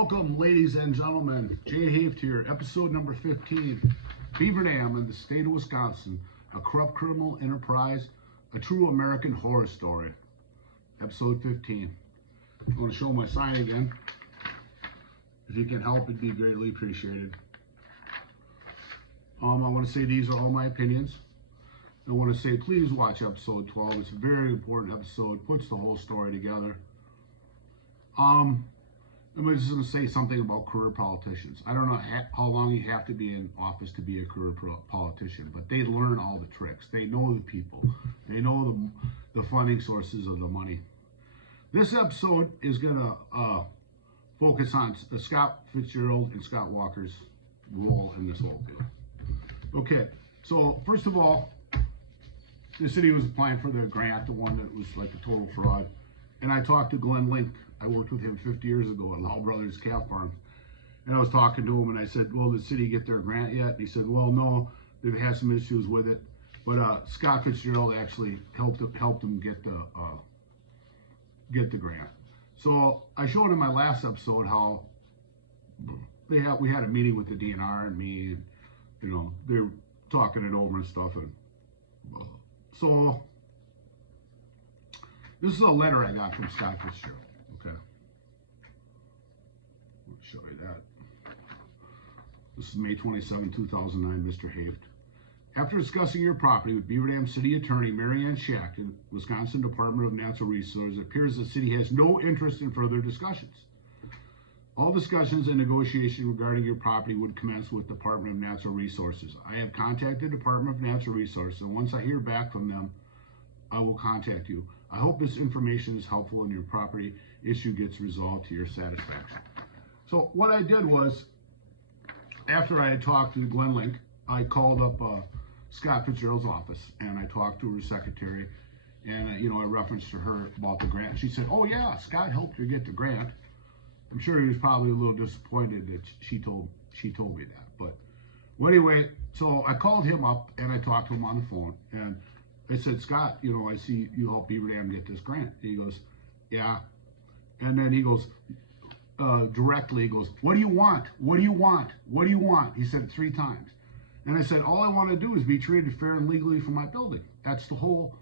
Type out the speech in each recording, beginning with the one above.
Welcome, ladies and gentlemen. Jay Haft here, episode number 15. Beaver Dam in the state of Wisconsin, a corrupt criminal enterprise, a true American horror story. Episode 15. I'm going to show my sign again. If you can help, it'd be greatly appreciated. I want to say these are all my opinions. I want to say please watch episode 12. It's a very important episode. Puts the whole story together. I'm just going to say something about career politicians. I don't know how long you have to be in office to be a career politician, but they learn all the tricks. They know the people. They know the funding sources of the money. This episode is going to focus on Scott Fitzgerald and Scott Walker's role in this whole deal. Okay, so first of all, the city was applying for the grant, the one that was like a total fraud. And I talked to Glenn Link. I worked with him 50 years ago at Lau Brothers Calf Farm. And I was talking to him and I said, well, did the city get their grant yet? And he said, well, no, they've had some issues with it. But Scott Fitzgerald actually helped them get the grant. So I showed in my last episode how we had a meeting with the DNR and me, and, you know, they're talking it over and stuff. And so this is a letter I got from Scott Fitzgerald. Okay, I'll show you that. This is May 27, 2009, Mr. Haft. After discussing your property with Beaver Dam City Attorney Mary Ann Schacht and Wisconsin Department of Natural Resources, it appears the city has no interest in further discussions. All discussions and negotiation regarding your property would commence with Department of Natural Resources. I have contacted Department of Natural Resources, and once I hear back from them, I will contact you. I hope this information is helpful and your property issue gets resolved to your satisfaction. So what I did was, after I had talked to Glenn Link, I called up Scott Fitzgerald's office and I talked to her secretary, and I referenced to her about the grant. She said, "Oh yeah, Scott helped you get the grant." I'm sure he was probably a little disappointed that she told me that. But well, anyway, so I called him up and I talked to him on the phone, and I said, "Scott, I see you help Beaver Dam get this grant." And he goes, "Yeah." And then he goes, directly, he goes, "What do you want? What do you want? What do you want?" He said it 3 times. And I said, "All I want to do is be treated fair and legally for my building. That's the whole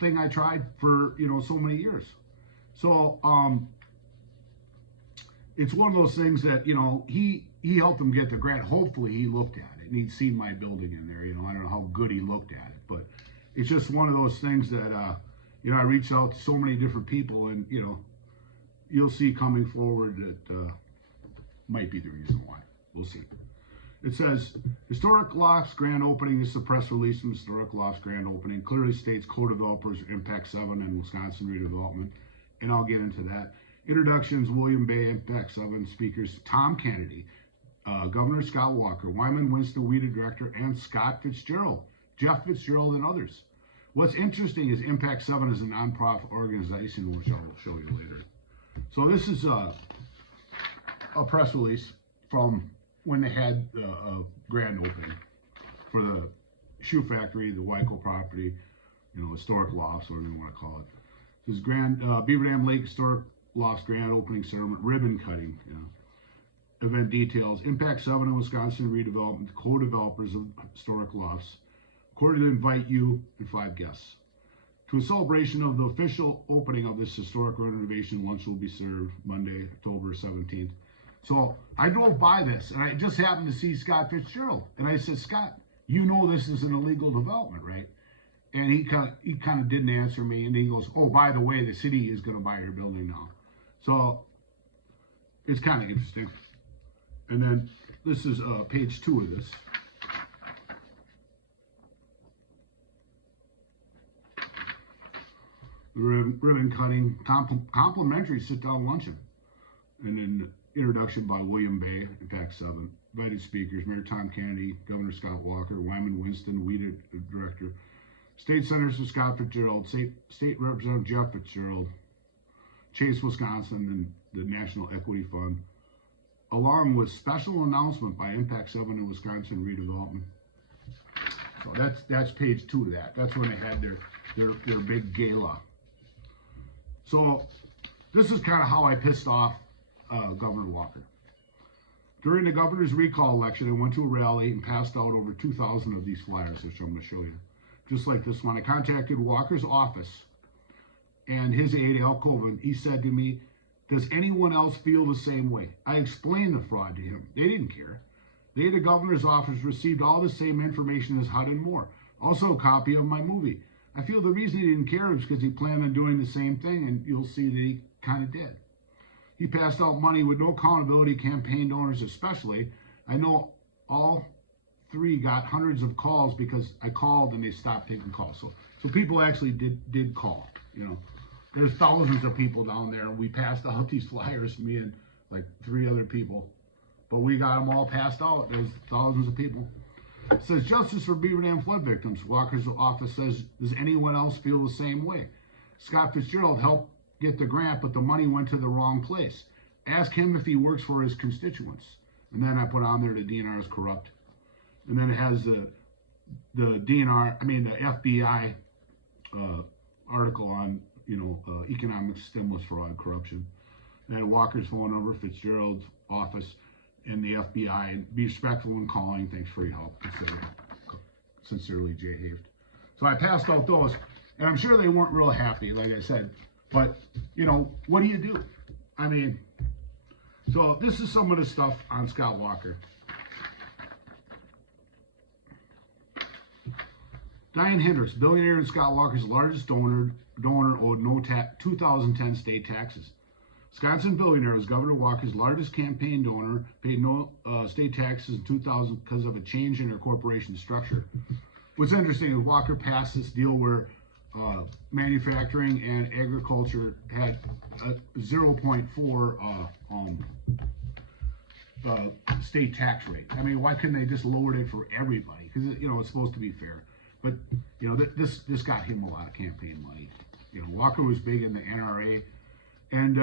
thing I tried for, so many years." So, it's one of those things that, he helped him get the grant. Hopefully he looked at it and he'd seen my building in there. I don't know how good he looked at it, but it's just one of those things that, I reached out to so many different people, and, you'll see coming forward that might be the reason why. We'll see. It says, Historic Lofts grand opening. This is a press release from Historic Lofts grand opening. Clearly states co-developers Impact 7 and Wisconsin Redevelopment, and I'll get into that. Introductions: William Bay, Impact 7. Speakers: Tom Kennedy, Governor Scott Walker, Wyman Winston, WIDA Director, and Scott Fitzgerald, Jeff Fitzgerald, and others. What's interesting is Impact 7 is a nonprofit organization, which I will show you later. So this is a press release from when they had a grand opening for the shoe factory, the Wyco property, Historic Lofts, whatever you want to call it. This is Beaver Dam Lake Historic Lofts grand opening ceremony, ribbon cutting. Event details: Impact 7 and Wisconsin Redevelopment, co-developers of Historic Lofts, according to invite you and 5 guests to a celebration of the official opening of this historic renovation. Lunch will be served Monday, October 17th. So I drove by this and I just happened to see Scott Fitzgerald, and I said, "Scott, this is an illegal development, right?" And he kind of didn't answer me, and he goes, "Oh, by the way, the city is going to buy your building now." So it's kind of interesting. And then this is page 2 of this. Ribbon cutting, complimentary sit-down luncheon, and then introduction by William Bay, Impact 7. Invited speakers: Mayor Tom Kennedy, Governor Scott Walker, Wyman Winston, WIDA Director, State Senator Scott Fitzgerald, State Representative Jeff Fitzgerald, Chase, Wisconsin, and the National Equity Fund, along with special announcement by Impact 7 and Wisconsin Redevelopment. So that's page 2 of that. That's when they had their big gala. So this is kind of how I pissed off Governor Walker. During the governor's recall election, I went to a rally and passed out over 2,000 of these flyers, which I'm going to show you. Just like this one. I contacted Walker's office and his aide, Al Coven. He said to me, "Does anyone else feel the same way?" I explained the fraud to him. They didn't care. They, the governor's office, received all the same information as HUD and more. Also a copy of my movie. I feel the reason he didn't care is because he planned on doing the same thing, and you'll see that he kind of did. He passed out money with no accountability, campaign donors especially. I know all three got hundreds of calls because I called and they stopped taking calls. So people actually did call, you know. There's thousands of people down there. We passed out these flyers, me and like 3 other people. But we got them all passed out. There's thousands of people. It says, "Justice for Beaver Dam flood victims." Walker's office says, "Does anyone else feel the same way?" Scott Fitzgerald helped get the grant, but the money went to the wrong place. Ask him if he works for his constituents. And then I put on there the DNR is corrupt. And then it has the FBI article on, economic stimulus, fraud, corruption. And then Walker's phone number, Fitzgerald's office, and the FBI. And be respectful in calling. Thanks for your help. Sincerely, Jay Haft. So I passed out those, and I'm sure they weren't real happy, like I said. But, what do you do? I mean, so this is some of the stuff on Scott Walker. Diane Hendricks, billionaire and Scott Walker's largest donor owed no 2010 state taxes. Wisconsin billionaire was Governor Walker's largest campaign donor, paid no state taxes in 2000 because of a change in their corporation structure. What's interesting is Walker passed this deal where manufacturing and agriculture had a 0.4 state tax rate. I mean, why couldn't they just lower it for everybody? Because it's supposed to be fair. But this got him a lot of campaign money. Walker was big in the NRA, and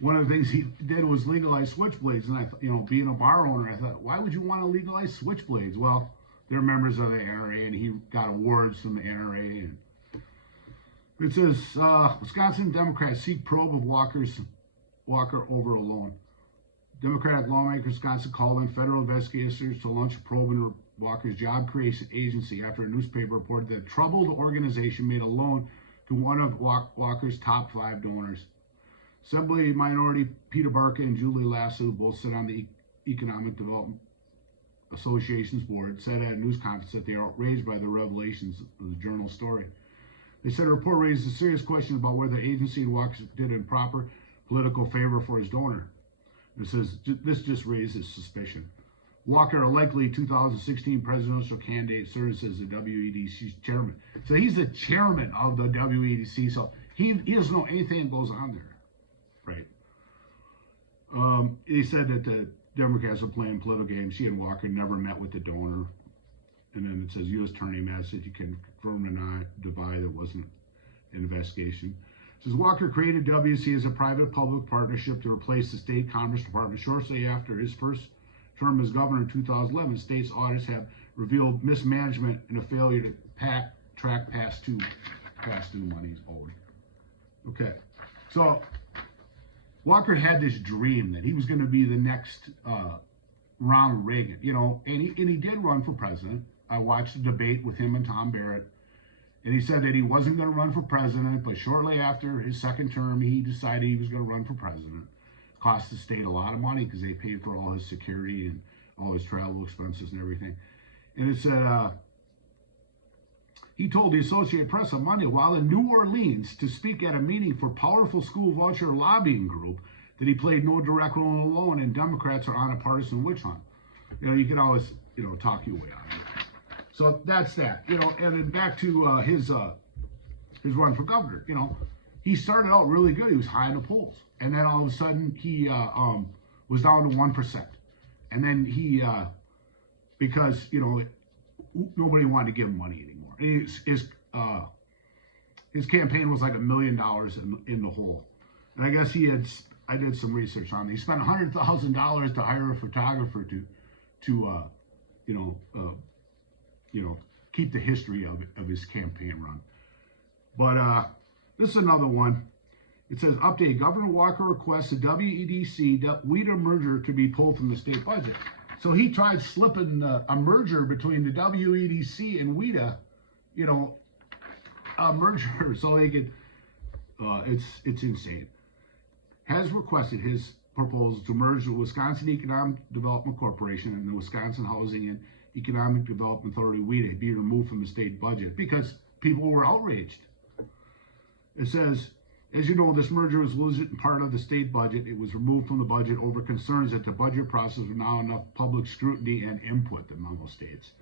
one of the things he did was legalize switchblades. And I thought, being a bar owner, I thought, why would you want to legalize switchblades? Well, they're members of the NRA, and he got awards from the NRA. And it says, Wisconsin Democrats seek probe of Walker over a loan. Democratic lawmakers Wisconsin called in federal investigators to launch a probe into Walker's job creation agency after a newspaper reported that a troubled organization made a loan to one of Walker's top 5 donors. Assembly Minority Peter Barca and Julie Lasso, both sit on the Economic Development Association's board, said at a news conference that they are outraged by the revelations of the journal story. They said a report raises a serious question about whether the agency and Walker did improper political favor for his donor. It says this just raises suspicion. Walker, a likely 2016 presidential candidate, serves as the WEDC's chairman. So he's the chairman of the WEDC, so he doesn't know anything that goes on there, right? He said that the Democrats are playing political games. She and Walker never met with the donor. And then it says, U.S. Attorney message, you can confirm or not, deny there wasn't an investigation. It says, Walker created WC as a private-public partnership to replace the state commerce department shortly after his first term as governor in 2011. State's audits have revealed mismanagement and a failure to track past due monies owed. Okay, so Walker had this dream that he was going to be the next Ronald Reagan, and he did run for president. I watched a debate with him and Tom Barrett, and he said that he wasn't going to run for president, but shortly after his second term, he decided he was going to run for president. Cost the state a lot of money because they paid for all his security and all his travel expenses and everything. And it said, he told the Associated Press on Monday while in New Orleans to speak at a meeting for powerful school voucher lobbying group that he played no direct role alone and Democrats are on a partisan witch hunt. You can always, talk your way out of it. So that's that, and then back to his run for governor. He started out really good. He was high in the polls. And then all of a sudden he was down to 1%. And then he, because, nobody wanted to give him money anymore. His campaign was like $1 million in the hole. And I guess I did some research on it. He spent $100,000 to hire a photographer to keep the history of his campaign run. But this is another one. It says, update, Governor Walker requests the WEDC WEDA merger to be pulled from the state budget. So he tried slipping a merger between the WEDC and WEDA, you know, a merger so they could, it's insane. Has requested his proposal to merge the Wisconsin Economic Development Corporation and the Wisconsin Housing and Economic Development Authority, WEDA, be removed from the state budget because people were outraged. It says, as you know, this merger was losing part of the state budget. It was removed from the budget over concerns that the budget process was not enough public scrutiny and input, the memo states.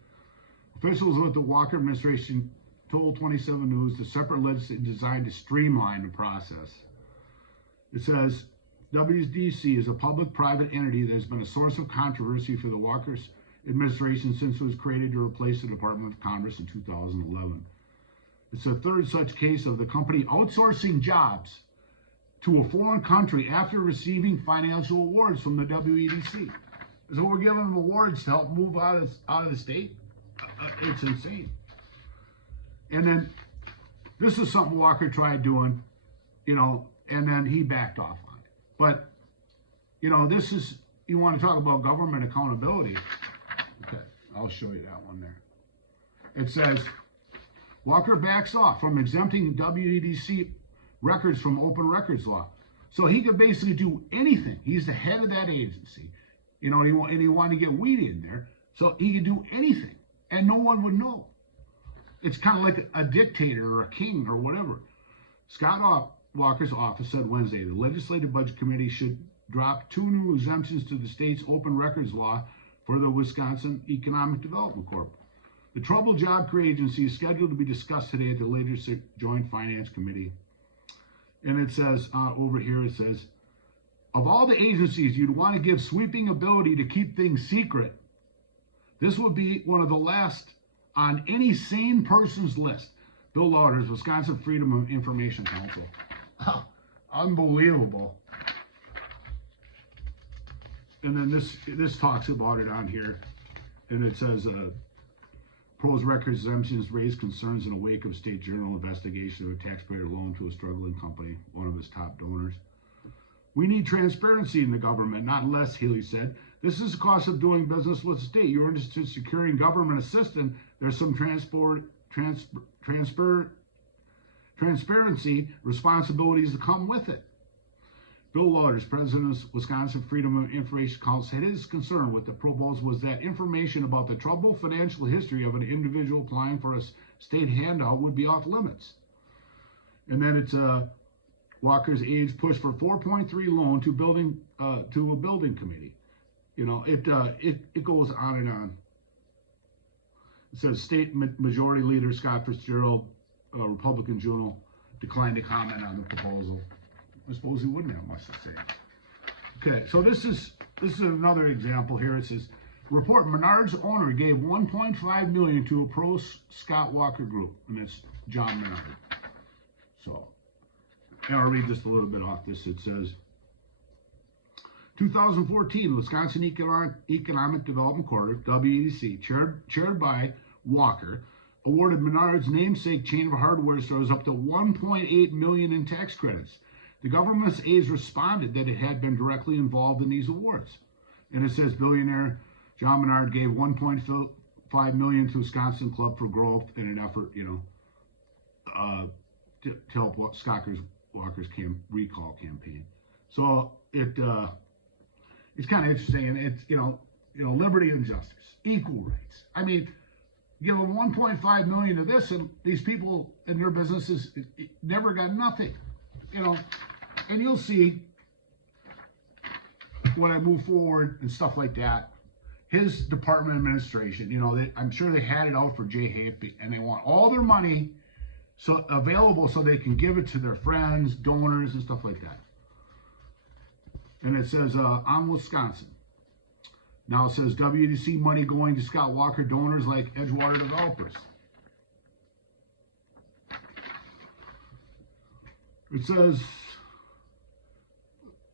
Officials with the Walker administration told 27 News the separate legislation designed to streamline the process. It says, WDC is a public-private entity that has been a source of controversy for the Walker's administration since it was created to replace the Department of Commerce in 2011. It's the third such case of the company outsourcing jobs to a foreign country after receiving financial awards from the WEDC. So we're giving them awards to help move out of the state. It's insane. And then this is something Walker tried doing, you know, and then he backed off on it. But, you know, this is, you want to talk about government accountability. Okay, I'll show you that one there. It says, Walker backs off from exempting WEDC records from open records law. So he could basically do anything. He's the head of that agency. You know, and he wanted to get weed in there. So he could do anything, and no one would know. It's kind of like a dictator or a king or whatever. Scott Walker's office said Wednesday the Legislative Budget Committee should drop 2 new exemptions to the state's open records law for the Wisconsin Economic Development Corp. The troubled job creation agency is scheduled to be discussed today at the Legislative Joint Finance Committee. And it says, over here, it says, of all the agencies you'd want to give sweeping ability to keep things secret, this would be one of the last on any sane person's list. Bill Lauders, Wisconsin Freedom of Information Council. Oh, unbelievable. And then this talks about it on here. And it says, proposed records exemptions raise concerns in the wake of State Journal investigation of a taxpayer loan to a struggling company, one of his top donors. We need transparency in the government, not less, Healy said. This is the cost of doing business with the state. You're interested in securing government assistance. There's some transparency responsibilities that come with it. Bill Lauders, president of Wisconsin Freedom of Information Council, said his concern with the proposal was that information about the troubled financial history of an individual applying for a state handout would be off limits. And then it's Walker's aides pushed for 4.3 loan to a building committee. You know, it goes on and on. It says State Majority Leader Scott Fitzgerald, Republican Journal, declined to comment on the proposal. I suppose he wouldn't have much to say. Okay, so this is another example here. It says, report Menard's owner gave $1.5 million to a pro Scott Walker group, and it's John Menard. So, and I'll read just a little bit off this. It says, 2014, Wisconsin Economic Development Corp, WEDC, chaired by Walker, awarded Menard's namesake chain of hardware stores up to $1.8 million in tax credits. The government's aides responded that it had been directly involved in these awards. And it says billionaire John Menard gave $1.5 million to Wisconsin Club for Growth in an effort, you know, to help Walker's recall campaign. So it's kind of interesting, and it's you know liberty and justice, equal rights. I mean, give them 1.5 million of this, and these people and their businesses never got nothing, you know. And you'll see when I move forward and stuff like that, his department administration, you know, I'm sure they had it out for Jay Hape, and they want all their money available so they can give it to their friends, donors, and stuff like that. And it says on Wisconsin. Now it says WDC money going to Scott Walker donors like Edgewater developers. It says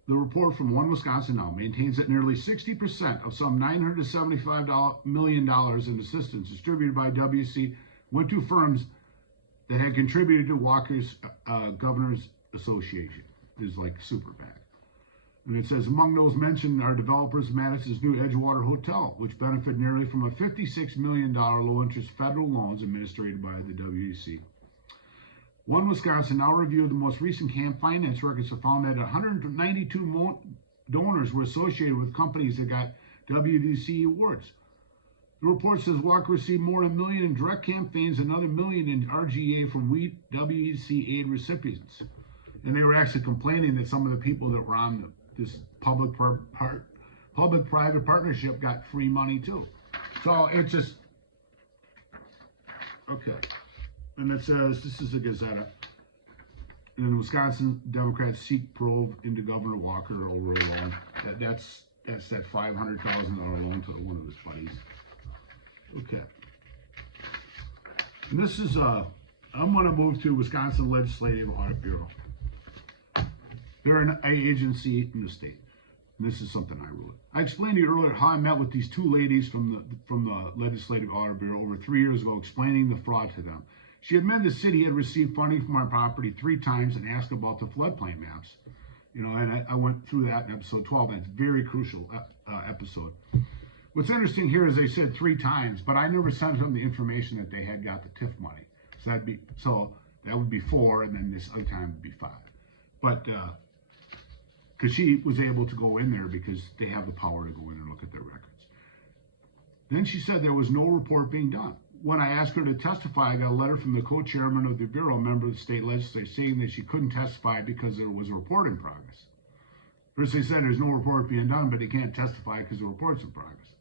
the report from One Wisconsin Now maintains that nearly 60% of some $975 million in assistance distributed by WC went to firms that had contributed to Walker's Governors Association. is like super PAC. And it says, among those mentioned are developers Madison's new Edgewater Hotel, which benefit nearly from a $56 million low-interest federal loans administered by the WEC. One Wisconsin now reviewed the most recent camp finance records and found that 192 donors were associated with companies that got WDC awards. The report says Walker received more than $1 million in direct campaigns and another $1 million in RGA from WEC aid recipients. And they were actually complaining that some of the people that were on this public-private partnership got free money too. So it just, okay. And it says, this is a Gazetta. And the Wisconsin Democrats seek probe into Governor Walker over a loan. That's that $500,000 loan to one of his buddies. Okay. And this is, I'm going to move to Wisconsin Legislative Audit Bureau. They're an agency in the state. And this is something I wrote. I explained to you earlier how I met with these two ladies from the Legislative Audit Bureau over 3 years ago, explaining the fraud to them. She admitted the city had received funding from our property 3 times and asked about the floodplain maps. You know, and I went through that in episode 12. That's a very crucial episode. What's interesting here is they said 3 times, but I never sent them the information that they had got the TIF money. So that would be 4, and then this other time would be 5. But because she was able to go in there because they have the power to go in and look at their records. Then she said there was no report being done. When I asked her to testify, I got a letter from the co-chairman of the Bureau, a member of the state legislature, saying that she couldn't testify because there was a report in progress. First they said there's no report being done, but they can't testify because the report's in progress.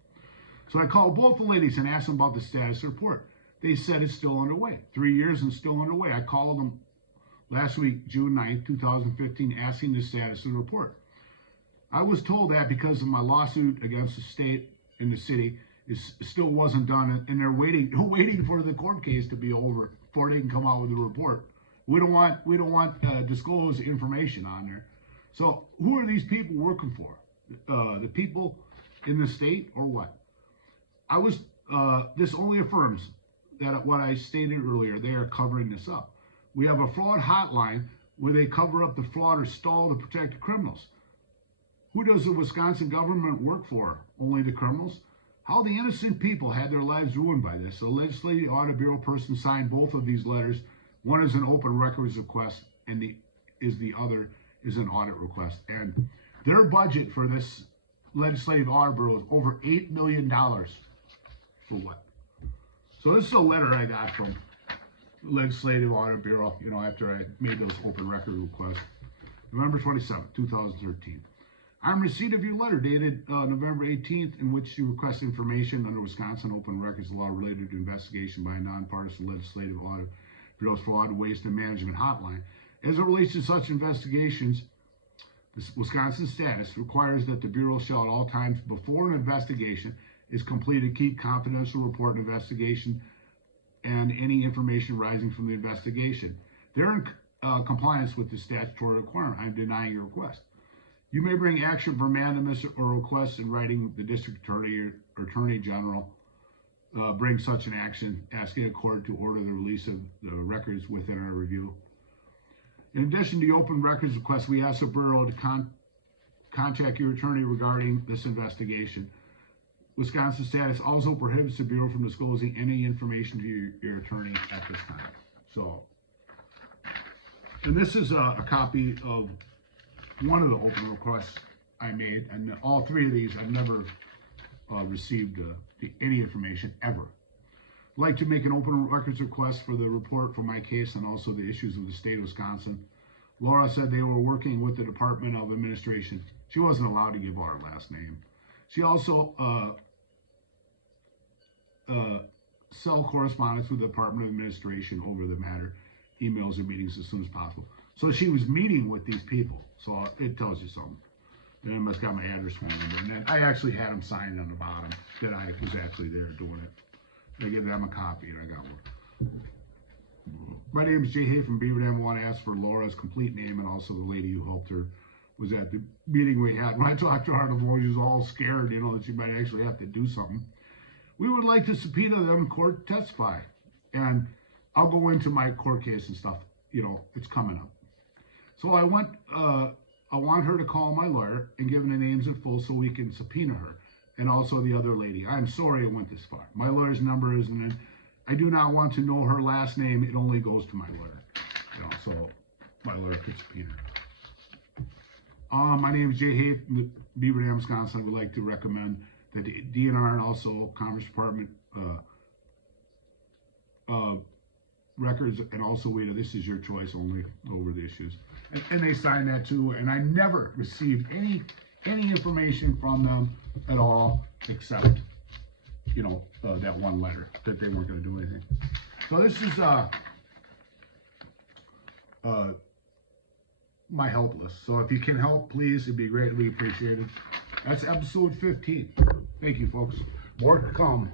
So I called both the ladies and asked them about the status of the report. They said it's still underway. 3 years and still underway. I called them last week, June 9th, 2015, asking the status of the report. I was told that because of my lawsuit against the state and the city, it still wasn't done, and they're waiting for the court case to be over before they can come out with a report. We don't want disclosed information on there. So who are these people working for? The people in the state or what? This only affirms that what I stated earlier, they are covering this up. We have a fraud hotline where they cover up the fraud or stall to protect the criminals. Who does the Wisconsin government work for? Only the criminals? How the innocent people had their lives ruined by this. The Legislative Audit Bureau person signed both of these letters. One is an open records request, and the other is an audit request. And their budget for this Legislative Audit Bureau is over $8 million. For what? So this is a letter I got from the Legislative Audit Bureau, you know, after I made those open record requests. November 27, 2013. I'm in receipt of your letter dated November 18th, in which you request information under Wisconsin Open Records Law related to investigation by a nonpartisan Legislative Audit Bureau's Fraud, Waste, and Management Hotline. As it relates to such investigations, this Wisconsin status requires that the Bureau shall at all times before an investigation is completed keep confidential report and investigation and any information arising from the investigation. They're in compliance with the statutory requirement. I'm denying your request. You may bring action for mandamus or request in writing the district attorney or attorney general. Bring such an action, asking a court to order the release of the records within our review. In addition to the open records request, we ask the Bureau to contact your attorney regarding this investigation. Wisconsin status also prohibits the Bureau from disclosing any information to your attorney at this time. So, and this is a copy of one of the open requests I made, and all 3 of these I've never received any information ever. I'd like to make an open records request for the report for my case and also the issues of the state of Wisconsin. Laura said they were working with the Department of Administration. She wasn't allowed to give our last name. She also cell correspondence with the Department of Administration over the matter, emails and meetings as soon as possible. So she was meeting with these people. So it tells you something. Then I must got my address, phone number, and then I actually had them signed on the bottom that I was actually there doing it. I gave them a copy, and I got one. My name is Jay Hay from Beaver Dam. I want to ask for Laura's complete name and also the lady who helped her was at the meeting we had. When I talked to her on the phone, she was all scared, you know, that she might actually have to do something. We would like to subpoena them in court to testify. And I'll go into my court case and stuff. You know, it's coming up. So I want her to call my lawyer and give the names in full so we can subpoena her, and also the other lady. I'm sorry it went this far. My lawyer's number isn't in. I do not want to know her last name. It only goes to my lawyer. So my lawyer could subpoena her. My name is Jay Hay from Beaver Dam, Wisconsin. I would like to recommend that the DNR and also Commerce Department records, and also WIDA, this is your choice only over the issues. And they signed that too, and I never received any information from them at all, except, that one letter that they weren't going to do anything. So this is my help list. So if you can help, please, it'd be greatly appreciated. That's episode 15. Thank you, folks. More to come.